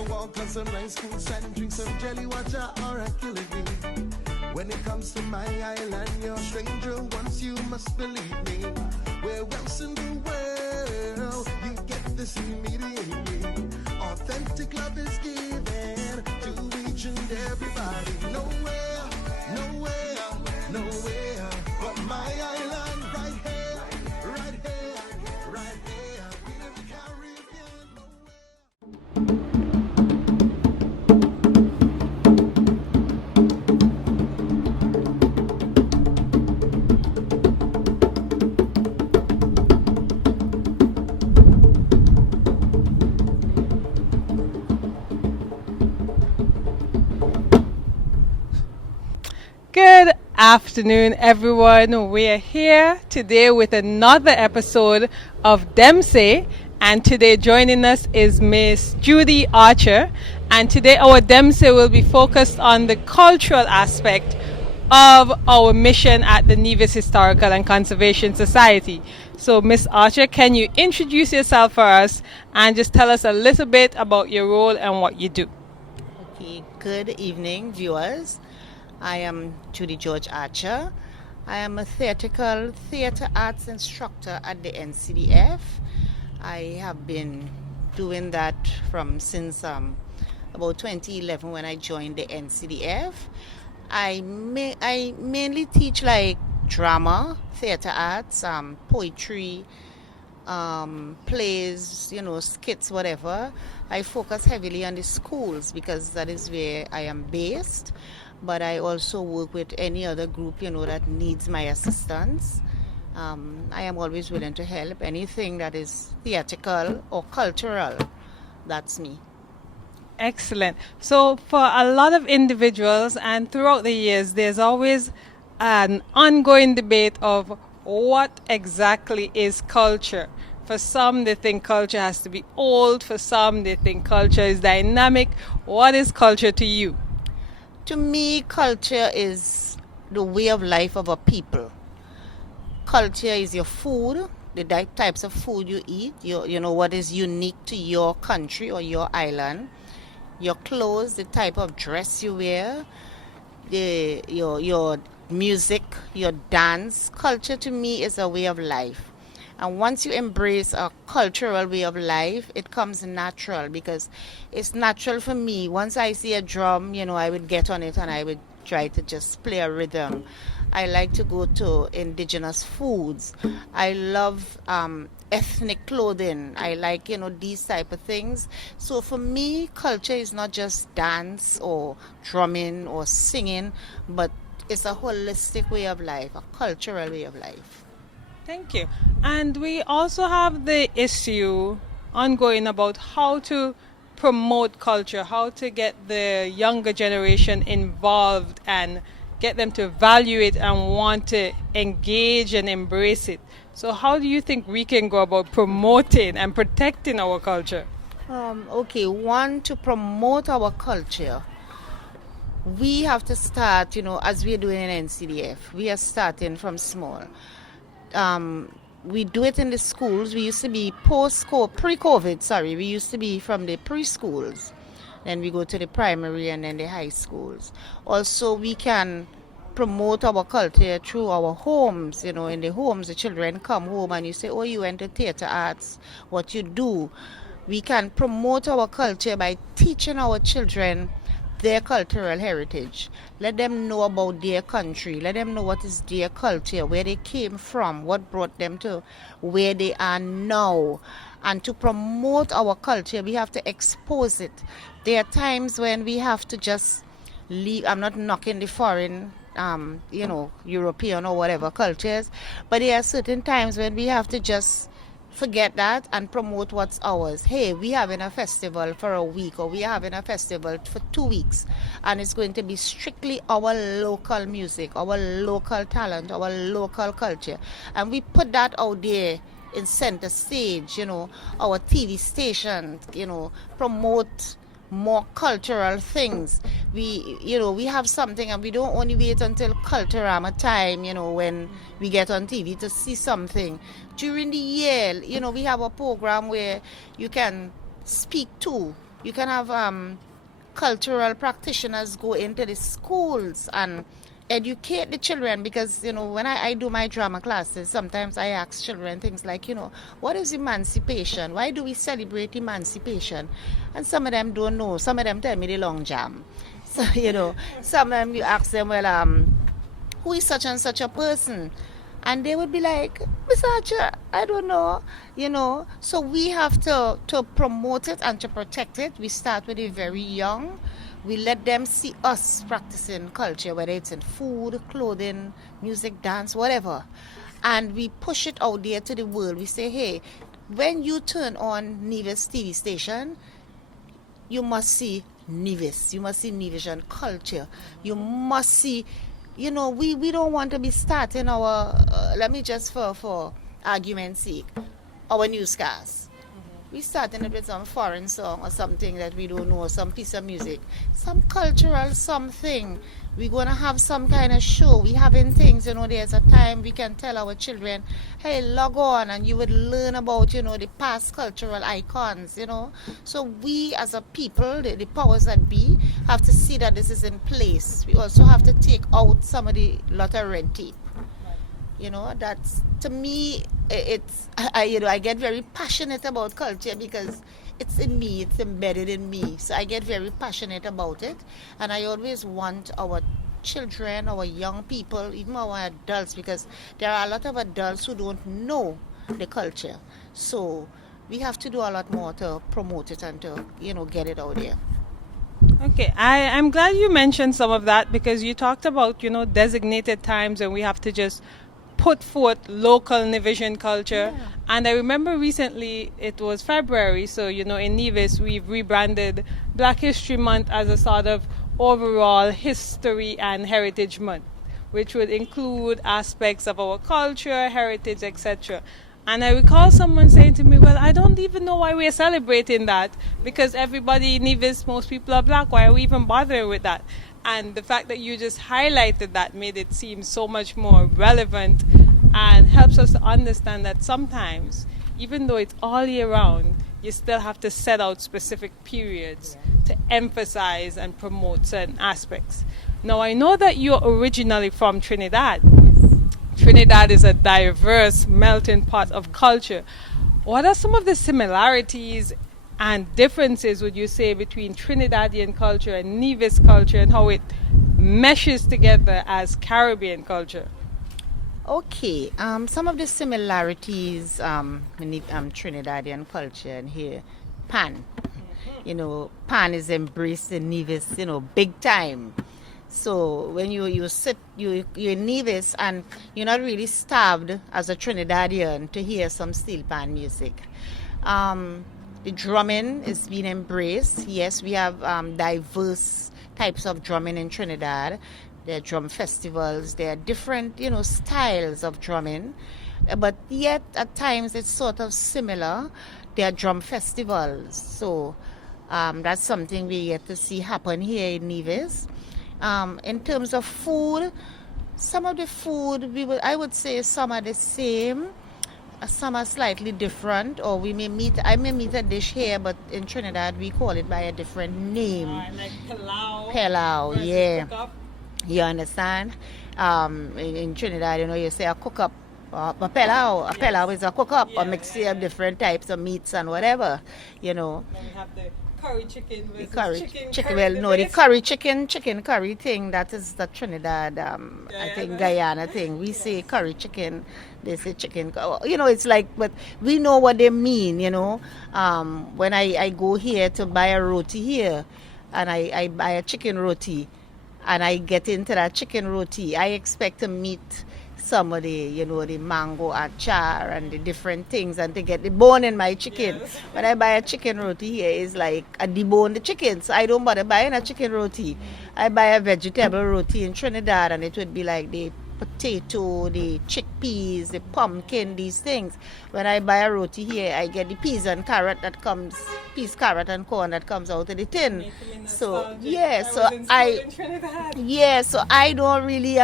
a walk on some nice poolside and drink some jelly water or a killer green. When it comes to my island, you're a stranger once, you must believe me. Where else in the world you get this immediately? Authentic love is given to each and everybody. Nowhere, nowhere, nowhere but my island, right here, right here, right here in the Caribbean. Good afternoon, everyone. We are here today with another episode of Dem Say, and today joining us is Miss Judy Archer. And today our Dem Say will be focused on the cultural aspect of our mission at the Nevis Historical and Conservation Society. So, Miss Archer, can you introduce yourself for us and just tell us a little bit about your role and what you do? Okay, good evening, viewers. I am Judy Archer. I am a theater arts instructor at the NCDF. I have been doing that since about 2011 when I joined the NCDF. I mainly teach like drama, theater arts, poetry, plays, skits, whatever. I focus heavily on the schools because that is where I am based. But I also work with any other group, that needs my assistance. I am always willing to help. Anything that is theatrical or cultural, that's me. Excellent. So for a lot of individuals and throughout the years, there's always an ongoing debate of what exactly is culture. For some, they think culture has to be old. For some, they think culture is dynamic. What is culture to you? To me, culture is the way of life of a people. Culture is your food, the types of food you eat, what is unique to your country or your island, your clothes, the type of dress you wear, your music, your dance. Culture to me is a way of life. And once you embrace a cultural way of life, it comes natural because it's natural for me. Once I see a drum, I would get on it and I would try to just play a rhythm. I like to go to indigenous foods. I love ethnic clothing. I like, these type of things. So for me, culture is not just dance or drumming or singing, but it's a holistic way of life, a cultural way of life. Thank you. And we also have the issue ongoing about how to promote culture, how to get the younger generation involved and get them to value it and want to engage and embrace it. So how do you think we can go about promoting and protecting our culture? To promote our culture, we have to start, as we're doing in NCDF, we are starting from small. We do it in the schools. We used to be pre-COVID, we used to be from the preschools. Then we go to the primary and then the high schools. Also, we can promote our culture through our homes. In the homes, the children come home and you say, oh, you went to theater arts, what you do. We can promote our culture by teaching our children their cultural heritage. Let them know about their country. Let them know what is their culture, where they came from, what brought them to where they are now. And to promote our culture, we have to expose it. There are times when we have to just leave. I'm not knocking the foreign, European or whatever cultures, but there are certain times when we have to just forget that and promote what's ours. Hey, we're having a festival for a week, or we're having a festival for 2 weeks, and it's going to be strictly our local music, our local talent, our local culture, and we put that out there in center stage. Our TV stations, promote more cultural things. We have something, and we don't only wait until Culturama time, when we get on TV to see something. During the year, we have a program where you can speak to You can have cultural practitioners go into the schools and educate the children, because when I do my drama classes, sometimes I ask children things like, what is emancipation? Why do we celebrate emancipation? And some of them don't know. Some of them tell me the long jam. So some of them, you ask them, well, who is such and such a person? And they would be like, Miss Archer, I don't know, So we have to promote it and to protect it. We start with it very young. We let them see us practicing culture, whether it's in food, clothing, music, dance, whatever. And we push it out there to the world. We say, hey, when you turn on Nevis TV station, you must see Nevis. You must see Nevisian culture. You must see... we don't want to be starting our, let me just for argument's sake, our newscast. We starting it with some foreign song or something that we don't know, some piece of music, some cultural something. We're going to have some kind of show. We having things, there's a time we can tell our children, hey, log on, and you would learn about, the past cultural icons, So we as a people, the powers that be, have to see that this is in place. We also have to take out some of the lot of red tape. That's, to me, I get very passionate about culture because it's in me, it's embedded in me. So I get very passionate about it. And I always want our children, our young people, even our adults, because there are a lot of adults who don't know the culture. So we have to do a lot more to promote it and to, get it out there. Okay, I'm glad you mentioned some of that, because you talked about, designated times and we have to just put forth local Nevisian culture. Yeah. And I remember recently, it was February, so in Nevis we've rebranded Black History Month as a sort of overall history and heritage month, which would include aspects of our culture, heritage, etc. And I recall someone saying to me, well, I don't even know why we're celebrating that, because everybody in Nevis, most people are black, why are we even bothering with that? And the fact that you just highlighted that made it seem so much more relevant and helps us to understand that sometimes, even though it's all year round, you still have to set out specific periods to emphasize and promote certain aspects. Now, I know that you're originally from Trinidad. Trinidad is a diverse melting pot of culture. What are some of the similarities and differences, would you say, between Trinidadian culture and Nevis culture, and how it meshes together as Caribbean culture? Okay, some of the similarities in the Trinidadian culture and here, pan. Pan is embraced in Nevis, big time. So when you're in Nevis and you're not really starved as a Trinidadian to hear some steel pan music. The drumming is being embraced. Yes, we have diverse types of drumming in Trinidad. There are drum festivals. There are different, styles of drumming. But yet, at times, it's sort of similar. There are drum festivals. So that's something we get to see happen here in Nevis. In terms of food, some of the food, I would say some are the same. Some are slightly different, or I may meet a dish here, but in Trinidad we call it by a different name. Like pilau. Pilau, yeah. You understand? In Trinidad, you say a cook up, a pilau. A pilau is a cook up, a mixture of different types of meats and whatever, Then we have the curry chicken versus chicken. Well, no, the curry chicken curry thing, that is the Trinidad, I think Guyana thing. We say curry chicken, they say chicken. It's like, but we know what they mean, When I go here to buy a roti here, and I buy a chicken roti, and I get into that chicken roti, I expect to meet some of the, the mango achar and the different things, and to get the bone in my chicken. Yes. When I buy a chicken roti here, it's like I debone the chicken, so I don't bother buying a chicken roti. I buy a vegetable roti in Trinidad, and it would be like the potato, the chickpeas, the pumpkin, these things. When I buy a roti here, I get the peas and carrot that comes, peas, carrot and corn that comes out of the tin. So so I don't really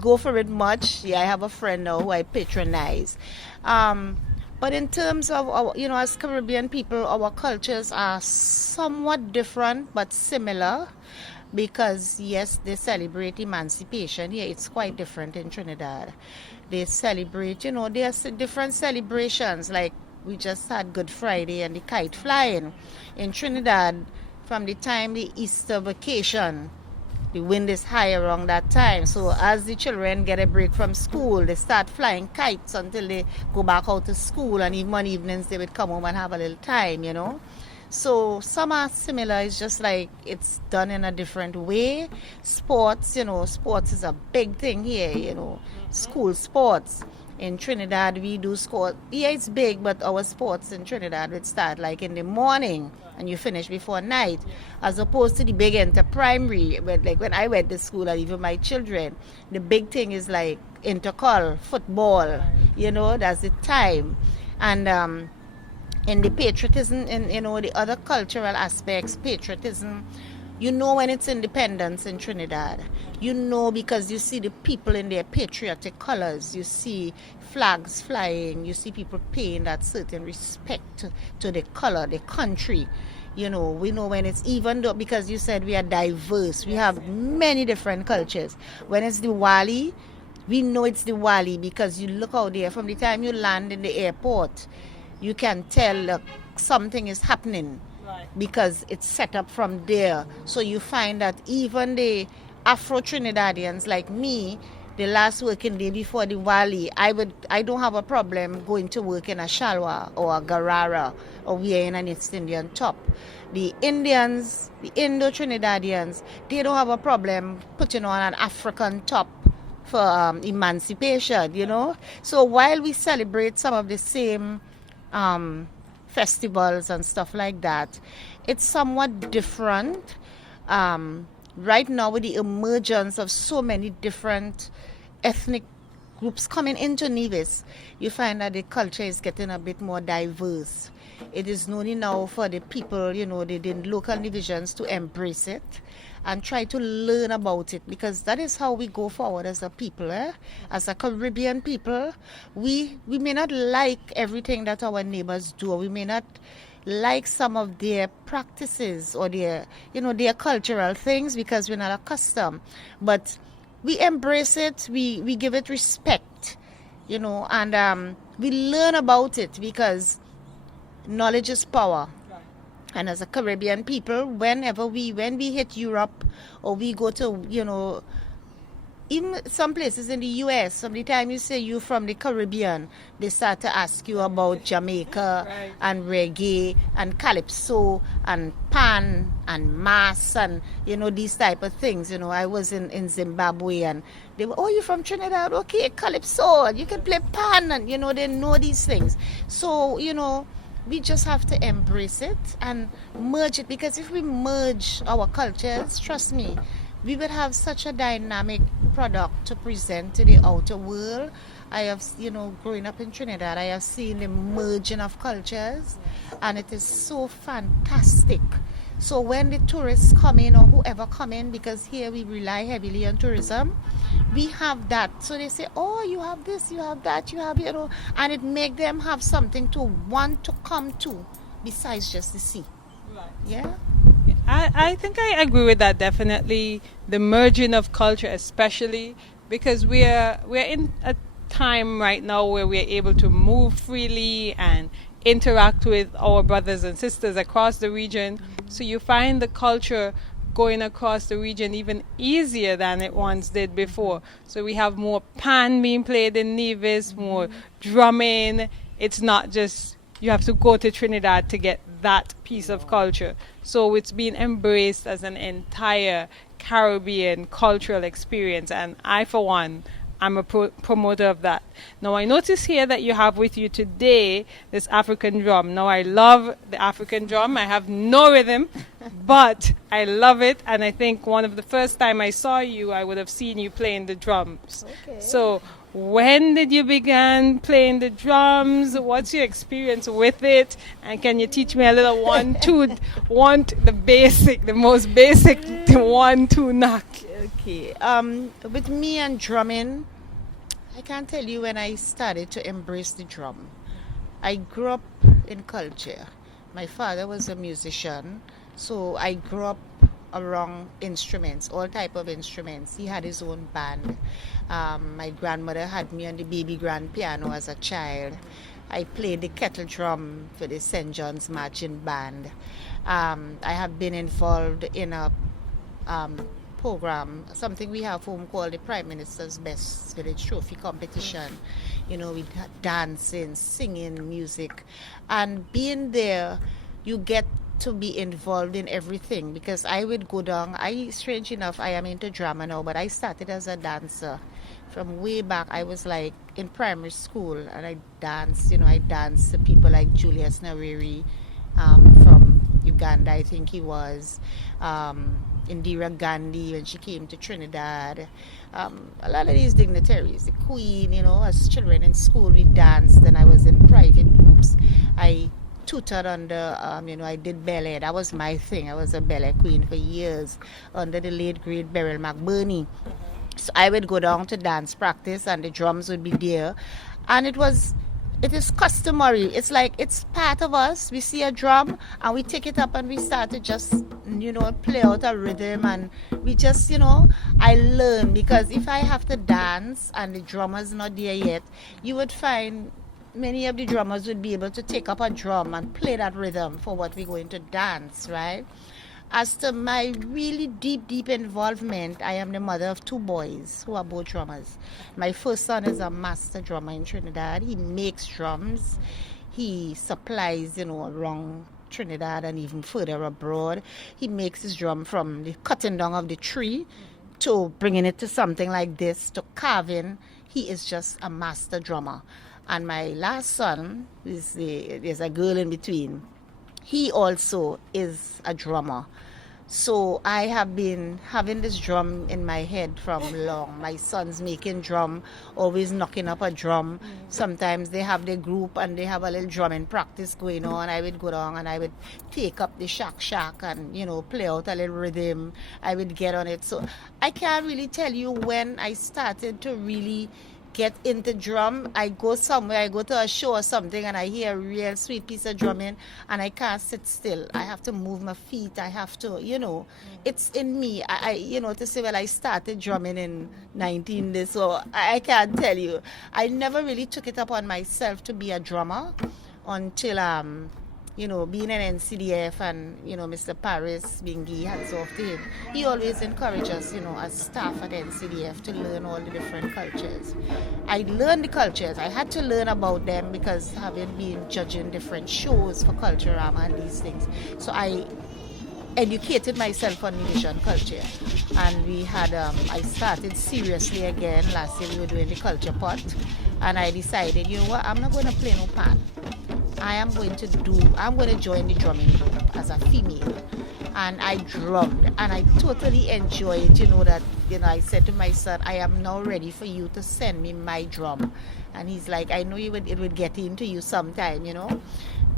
go for it much. Yeah, I have a friend now who I patronize. But in terms of our, as Caribbean people, our cultures are somewhat different but similar because, yes, they celebrate emancipation. Yeah, it's quite different in Trinidad. They celebrate, there's different celebrations. Like we just had Good Friday and the kite flying. In Trinidad, from the time the Easter vacation, the wind is high around that time. So as the children get a break from school, they start flying kites until they go back out to school. And even on evenings, they would come home and have a little time, So some are similar. It's just like it's done in a different way. Sports, sports is a big thing here, School sports. In Trinidad, we do sport. Yeah, it's big, but our sports in Trinidad would start like in the morning and you finish before night, as opposed to the big into primary. But like when I went to school, and even my children, the big thing is like intercol football. That's the time, and in the patriotism, in the other cultural aspects, patriotism. When it's independence in Trinidad. Because you see the people in their patriotic colors. You see flags flying. You see people paying that certain respect to the color, the country. We know when it's, even though, because you said we are diverse. We have many different cultures. When it's Diwali, we know it's Diwali because you look out there. From the time you land in the airport, you can tell something is happening. Because it's set up from there. So you find that even the Afro-Trinidadians like me, the last working day before Diwali, I don't have a problem going to work in a shalwar or a garara or wearing an East Indian top. The Indians, the Indo-Trinidadians, they don't have a problem putting on an African top for emancipation, So while we celebrate some of the same festivals and stuff like that, it's somewhat different. Right now, with the emergence of so many different ethnic groups coming into Nevis, you find that the culture is getting a bit more diverse. It is known now for the people, the local divisions, to embrace it and try to learn about it, because that is how we go forward as a people. As a Caribbean people, we may not like everything that our neighbors do, or we may not like some of their practices or their cultural things because we're not accustomed, but we embrace it, we give it respect, and we learn about it because knowledge is power. And as a Caribbean people, when we hit Europe or we go to, even some places in the US, from the time you say you're from the Caribbean, they start to ask you about Jamaica and reggae and calypso and pan and mass and, these type of things. I was in Zimbabwe and they were, you're from Trinidad? Okay, calypso, you can play pan and, they know these things. So, we just have to embrace it and merge it, because if we merge our cultures, trust me, we would have such a dynamic product to present to the outer world. I have, growing up in Trinidad, I have seen the merging of cultures, and it is so fantastic. So when the tourists come in, or whoever come in, because here we rely heavily on tourism, we have that. So they say, you have this, you have that, you have, and it make them have something to want to come to besides just the sea. Right. Yeah. I think I agree with that, definitely. The merging of culture, especially because we're in a time right now where we're able to move freely and interact with our brothers and sisters across the region. So you find the culture going across the region even easier than it once did before. So we have more pan being played in Nevis, more drumming. It's not just you have to go to Trinidad to get that piece of culture. So it's being embraced as an entire Caribbean cultural experience. And I, for one, I'm a promoter of that. Now, I notice here that you have with you today this African drum. Now, I love the African drum. I have no rhythm, but I love it. And I think one of the first time I saw you, I would have seen you playing the drums. Okay. So when did you begin playing the drums? What's your experience with it? And can you teach me a little the most basic 1-2 knock? Okay. With me and drumming, I can't tell you when I started to embrace the drum. I grew up in culture. My father was a musician, so I grew up around instruments, all type of instruments. He had his own band. My grandmother had me on the baby grand piano as a child. I played the kettle drum for the St. John's Marching Band. I have been involved in a program, something we have home called the Prime Minister's Best Village Trophy Competition. You know, with dancing, singing, music, and being there, you get to be involved in everything, because I would go down. Strange enough, I am into drama now, but I started as a dancer from way back. I was like in primary school, and I danced. You know, I danced to people like Julius Nyerere from Uganda, I think he was. Indira Gandhi when she came to Trinidad. A lot of these dignitaries, the Queen, you know, as children in school we danced, and I was in private groups. I tutored under, you know, I did ballet. That was my thing. I was a ballet queen for years under the late great Beryl McBurney. So I would go down to dance practice, and the drums would be there, and it is customary. It's like it's part of us. We see a drum and we take it up and we start to just, you know, play out a rhythm, and we just, you know, I learn, because if I have to dance and the drummer's not there yet, you would find many of the drummers would be able to take up a drum and play that rhythm for what we're going to dance, right? As to my really deep involvement, I am the mother of 2 boys who are both drummers. My first son is a master drummer in Trinidad. He makes drums. He supplies, you know, around Trinidad and even further abroad. He makes his drum from the cutting down of the tree to bringing it to something like this, to carving. He is just a master drummer. And my last son, there's a girl in between. He also is a drummer. So I have been having this drum in my head from long. My son's making drum, always knocking up a drum. Sometimes they have their group and they have a little drumming practice going on. I would go down and I would take up the shack and, you know, play out a little rhythm. I would get on it. So I can't really tell you when I started to really get into drum. I go somewhere, I go to a show or something, and I hear a real sweet piece of drumming, and I can't sit still. I have to move my feet. I have to, you know, it's in me. I you know, to say, well, I started drumming in 19 this, so I can't tell you. I never really took it upon myself to be a drummer until you know, being an NCDF and, you know, Mr. Paris Bingi, hats off to him. He always encouraged us, you know, as staff at NCDF to learn all the different cultures. I learned the cultures. I had to learn about them because having been judging different shows for Culturama and these things. So I educated myself on Indonesian culture. And we had, I started seriously again. Last year we were doing the culture pot. And I decided, you know what, I'm not going to play no part. I'm going to join the drumming group as a female. And I drummed and I totally enjoyed it. You know, that, you know, I said to my son, I am now ready for you to send me my drum. And he's like, I know it would get into you sometime, you know.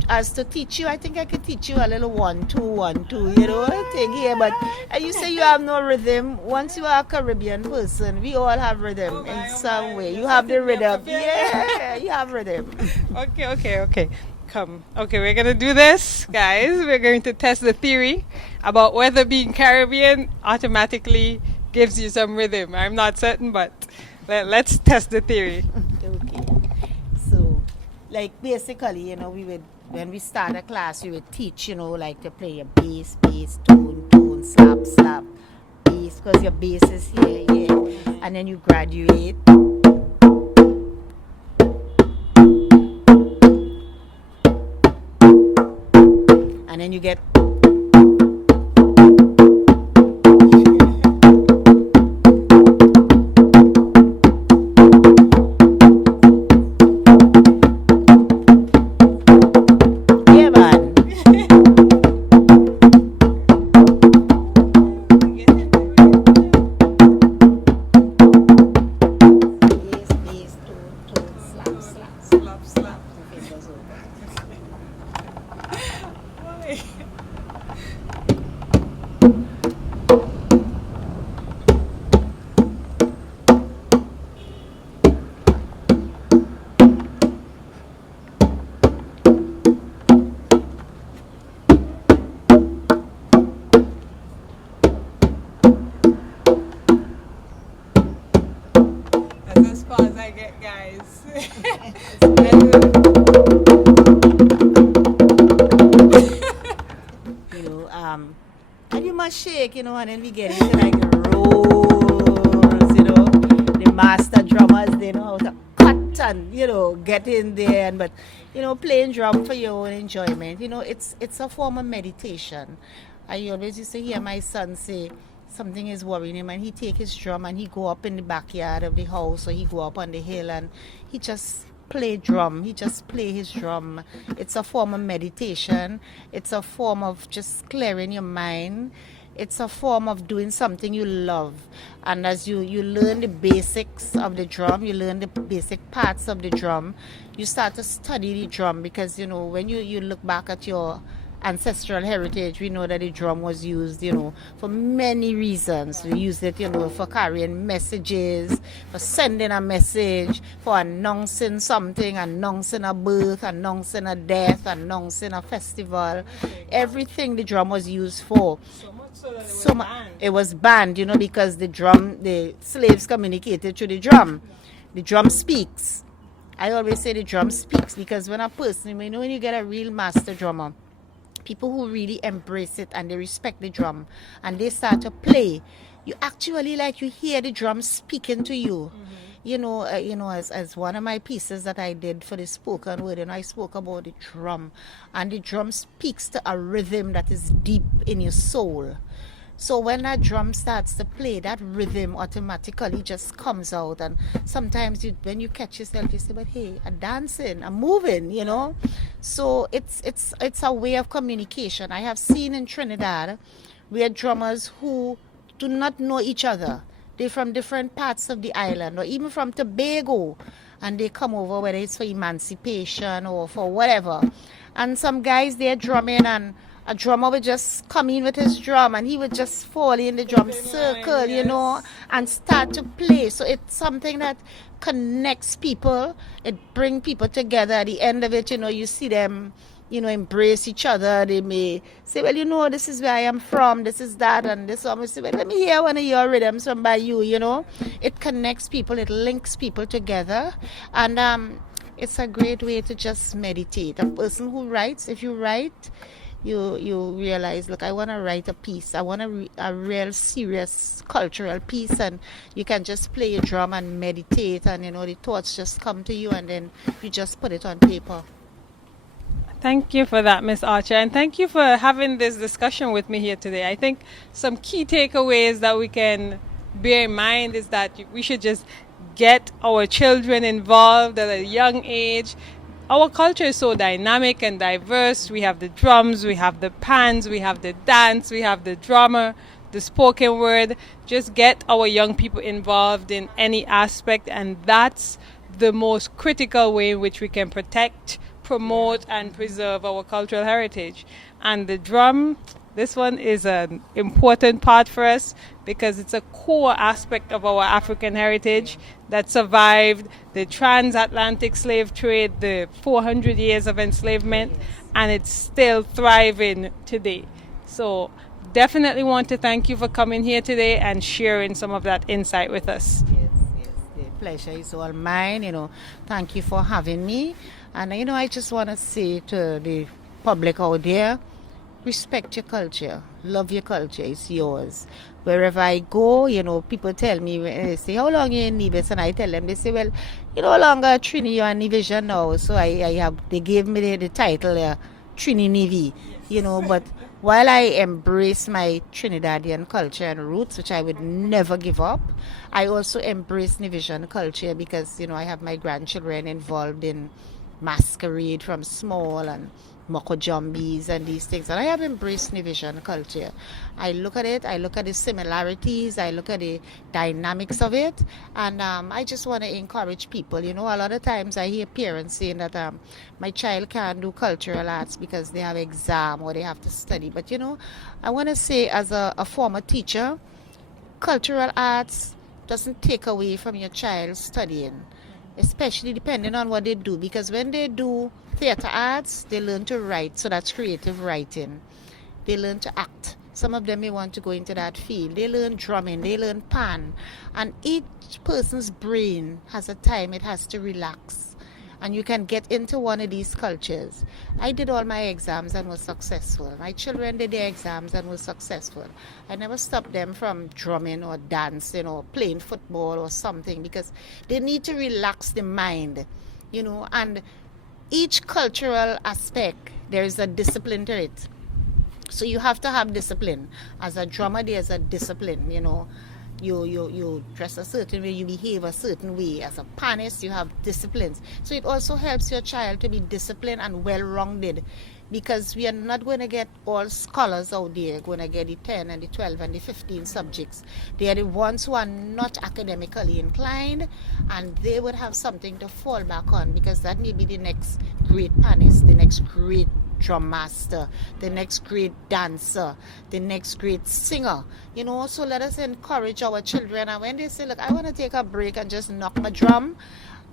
As to teach you, I think I could teach you a little 1 2 1 2, you know, thing here. But you say you have no rhythm. Once you are a Caribbean person, we all have rhythm in some way. You have the rhythm. Yeah, you have rhythm. Okay. Come. Okay, we're going to do this, guys. We're going to test the theory about whether being Caribbean automatically gives you some rhythm. I'm not certain, but let's test the theory. Okay. So, like, basically, you know, when we start a class, we would teach, you know, like to play a bass, tone, slap, bass, because your bass is here, yeah. And then you graduate. And then you get applause I get, guys. And you must shake, and then we get into like rolls, the master drummers, they know how to cut and, get in there, but, playing drum for your own enjoyment, it's a form of meditation. I always used to hear my son say something is worrying him, and he take his drum and he go up in the backyard of the house, or he go up on the hill and he just play drum. He just play his drum. It's a form of meditation. It's a form of just clearing your mind. It's a form of doing something you love. And as you learn the basics of the drum, you learn the basic parts of the drum, you start to study the drum, because when you look back at your ancestral heritage, we know that the drum was used, for many reasons. We used it, for carrying messages, for sending a message, for announcing something, announcing a birth, announcing a death, announcing a festival. Everything the drum was used for. So much so it was banned, because the slaves communicated through the drum. The drum speaks. I always say the drum speaks, because when a person, when you get a real master drummer, people who really embrace it and they respect the drum and they start to play, you actually you hear the drum speaking to you. As one of my pieces that I did for the spoken word, I spoke about the drum, and the drum speaks to a rhythm that is deep in your soul. So when that drum starts to play, that rhythm automatically just comes out. And sometimes when you catch yourself, you say, but hey, I'm dancing, I'm moving, So it's a way of communication. I have seen in Trinidad where drummers who do not know each other, they're from different parts of the island, or even from Tobago, and they come over, whether it's for emancipation or for whatever. And some guys, they're drumming, and a drummer would just come in with his drum, and he would just fall in the drum circle, and start to play. So it's something that connects people. It brings people together. At the end of it, you see them, embrace each other. They may say, well, this is where I am from, this is that, and this one will say, well, let me hear one of your rhythms from by you, It connects people, it links people together, and it's a great way to just meditate. A person who writes, if you write, you realize, look, I want to write a piece. I want a real serious cultural piece, and you can just play your drum and meditate, and the thoughts just come to you, and then you just put it on paper. Thank you for that, Miss Archer, and thank you for having this discussion with me here today. I think some key takeaways that we can bear in mind is that we should just get our children involved at a young age. Our culture is so dynamic and diverse. We have the drums, we have the pans, we have the dance, we have the drummer, the spoken word. Just get our young people involved in any aspect, and that's the most critical way in which we can protect, promote, and preserve our cultural heritage. And the drum, this one is an important part for us, because it's a core aspect of our African heritage that survived the transatlantic slave trade, the 400 years of enslavement, and it's still thriving today. So definitely want to thank you for coming here today and sharing some of that insight with us. Yes, the pleasure is all mine. Thank you for having me. And I just want to say to the public out there, respect your culture, love your culture, it's yours. Wherever I go, people tell me, they say, how long are you in Nevis? And I tell them, they say, well, you're no longer Trini, you're a Nevisian now. So they gave me the title, Trini-Nevi, but while I embrace my Trinidadian culture and roots, which I would never give up, I also embrace Nevisian culture, because, I have my grandchildren involved in masquerade from small, and moko jumbies and these things, and I have embraced Nevisian culture. I look at it, I look at the similarities, I look at the dynamics of it, and I just want to encourage people. A lot of times I hear parents saying that my child can't do cultural arts because they have exam or they have to study, but I want to say, as a former teacher, cultural arts doesn't take away from your child studying, especially depending on what they do, because when they do theater arts, they learn to write, so that's creative writing. They learn to act, Some of them may want to go into that field. They learn drumming, they learn pan. And each person's brain has a time it has to relax. And you can get into one of these cultures. I did all my exams and was successful. My children did their exams and was successful. I never stopped them from drumming or dancing or playing football or something, because they need to relax the mind, and each cultural aspect, there is a discipline to it. So you have to have discipline. As a drummer, there's a discipline, You dress a certain way, you behave a certain way. As a panist, you have disciplines. So it also helps your child to be disciplined and well-rounded, because we are not going to get all scholars out there going to get the 10 and the 12 and the 15 subjects. They are the ones who are not academically inclined, and they would have something to fall back on, because that may be the next great panist, the next great drum master, the next great dancer, the next great singer. So let us encourage our children. And when they say, look, I want to take a break and just knock my drum,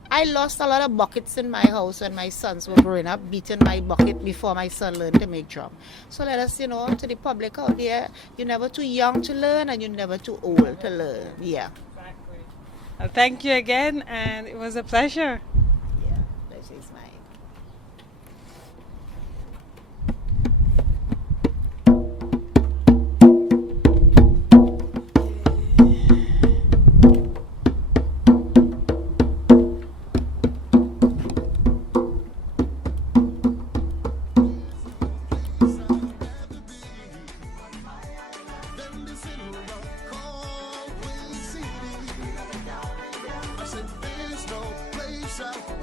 I lost a lot of buckets in my house when my sons were growing up, beating my bucket before my son learned to make drum. So let us, to the public out there, you're never too young to learn and you're never too old to learn. Yeah. Exactly. Well, thank you again, and it was a pleasure. Yeah, pleasure is mine. I said, there's no place I'd